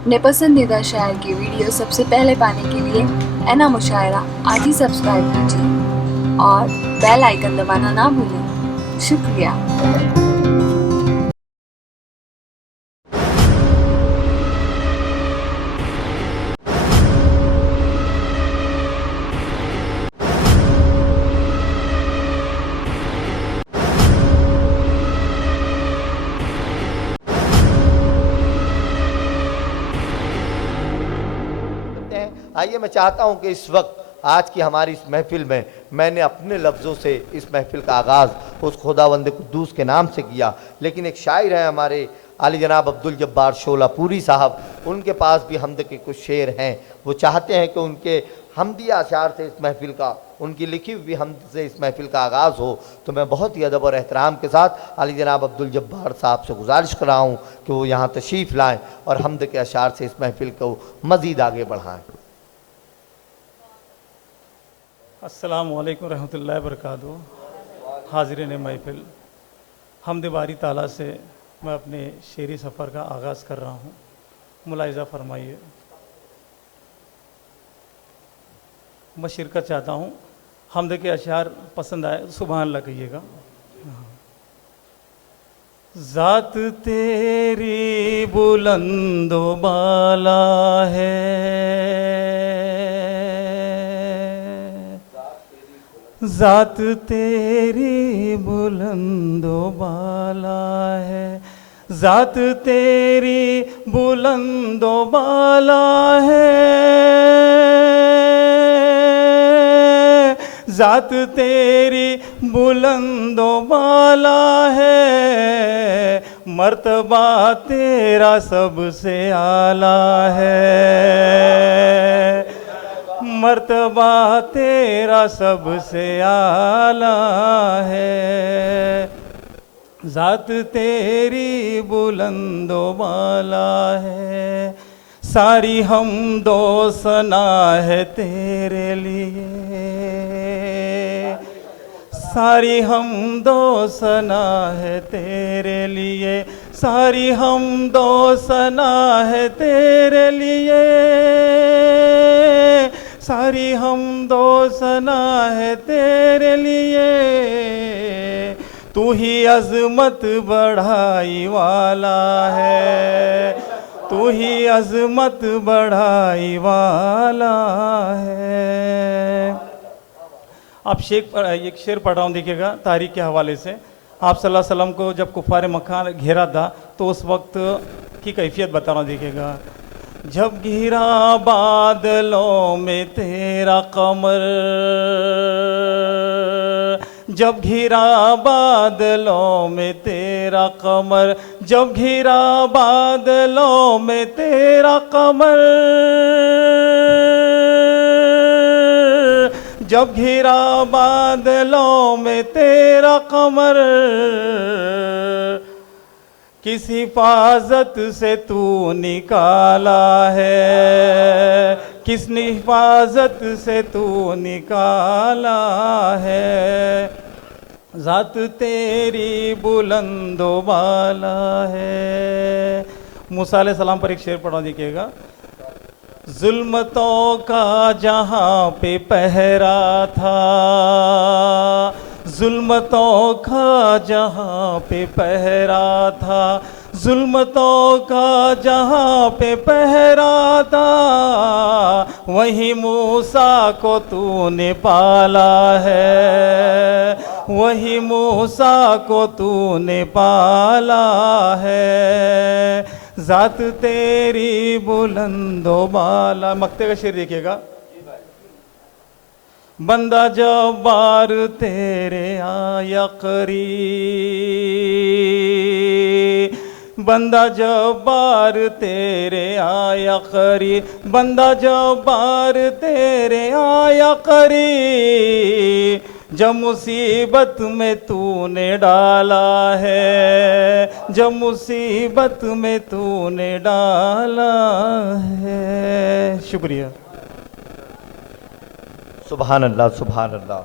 अपने पसंदीदा शायर की वीडियो सबसे पहले पाने के लिए एना मुशायरा आज ही सब्सक्राइब कीजिए और बेल आइकन दबाना ना भूलें। शुक्रिया। आइए, मैं चाहता हूं कि इस वक्त आज की हमारी इस महफिल में मैंने अपने लफ्ज़ों से इस महफिल का आगाज़ उस खुदावंद कुद्दूस के नाम से किया, लेकिन एक शायर हैं हमारे आली जनाब अब्दुल जब्बार शोलापुरी साहब, उनके पास भी हमद के कुछ शेर हैं। वो चाहते हैं कि उनके हमदिया अशार से इस महफिल का, उनकी लिखी हुई हमद से इस महफिल का आगाज़ हो। तो मैं बहुत ही अदब और एहतराम के साथ आली जनाब अब्दुल जब्बार साहब से गुजारिश कर रहा हूँ कि वो यहाँ तशरीफ़ लाएँ और हमद के अशार से इस महफिल को मज़ीद आगे बढ़ाएँ। अस्सलामु अलैकुम रहमतुल्लाहि व बरकातहू। हाज़िरीन महफिल, हम्द बारी ताला से मैं अपने शेरी सफ़र का आगाज़ कर रहा हूँ। मुलाहिज़ा फरमाइए। मैं शिरकत चाहता हूँ, हम्द के अशार पसंद आए सुभान अल्लाह कहिएगा। ज़ात तेरी बुलंदो बाला है, ज़ात तेरी बुलंदो बाला है, ज़ात तेरी बुलंदो बाला है, ज़ात तेरी बुलंदो बाला है, मर्तबा तेरा सबसे आला है, मर्तबा तेरा सबसे आला है, ज़ात तेरी बुलंदो बाला है। सारी हमदो सना है तेरे लिए, सारी हमदो सना है तेरे लिए, सारी हमदो सना है तेरे लिए, सारी हमदो सना है तेरे लिए, तू ही अज़मत बढ़ाई वाला है, तू ही अज़मत बढ़ाई वाला है। आप एक शेर पढ़ रहा हूँ, देखिएगा तारीख के हवाले से। आप सल्लल्लाहु अलैहि वसल्लम को जब कुफ़ार मक्का घेरा था तो उस वक्त की कैफियत बता रहा हूँ, देखिएगा। जब घिरा बादलों में तेरा कमर, जब घिरा बादलों में तेरा कमर, जब घिरा बादलों में तेरा कमर, जब घिरा बादलों में तेरा कमर, किस हिफाजत से तू निकाला है, किस हिफाजत से तू निकाला है, ज़ात तेरी बुलंदो बाला है। मूसा अलैहिस्सलाम पर एक शेर पढ़ा, देखिएगा। जुल्मतों का जहाँ पे पहरा था, जुल्मतों का जहाँ पे पहरा था, जुल्मतों का जहाँ पे पहरा था, वही मूसा को तूने पाला है, वही मूसा को तूने पाला है, ज़ात तेरी बुलंदो बाला। मक्ते का शेर देखिएगा। बंदा जब्बार तेरे आया करी, बंदा जब्बार तेरे आया करी, बंदा जब्बार तेरे आया करी, जब मुसीबत में तूने डाला है, जब मुसीबत में तूने डाला है। शुक्रिया। सुभान अल्लाह, सुभान अल्लाह।